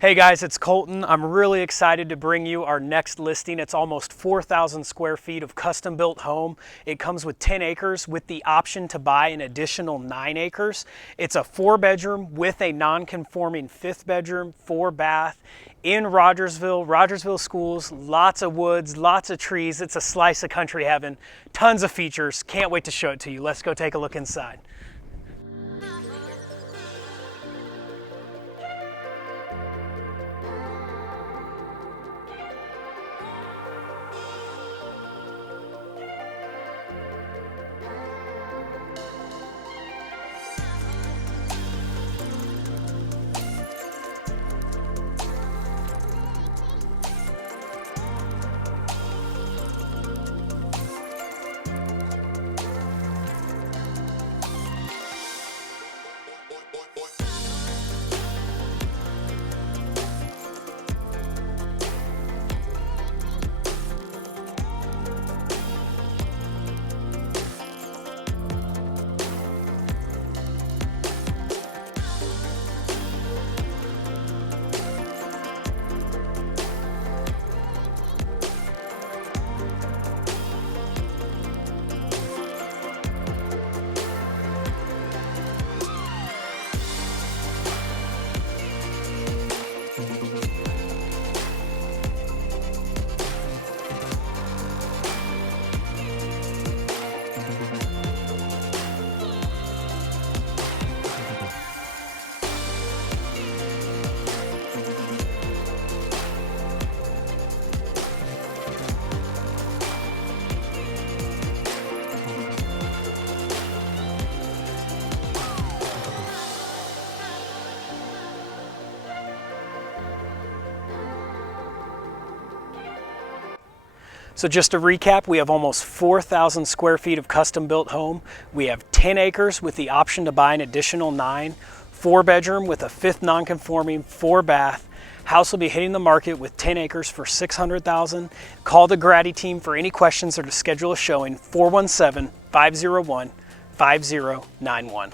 Hey guys, it's Colton. I'm really excited to bring you our next listing. It's almost 4,000 square feet of custom built home. It comes with 10 acres with the option to buy an additional 9 acres. It's a 4-bedroom with a non-conforming 5th bedroom, 4 bath in Rogersville schools, lots of woods, lots of trees. It's a slice of country heaven, tons of features. Can't wait to show it to you. Let's go take a look inside. So just to recap, we have almost 4,000 square feet of custom built home. We have 10 acres with the option to buy an additional 9, 4-bedroom with a 5th non-conforming, 4 bath. House will be hitting the market with 10 acres for $600,000. Call the Graddy team for any questions or to schedule a showing, 417-501-5091.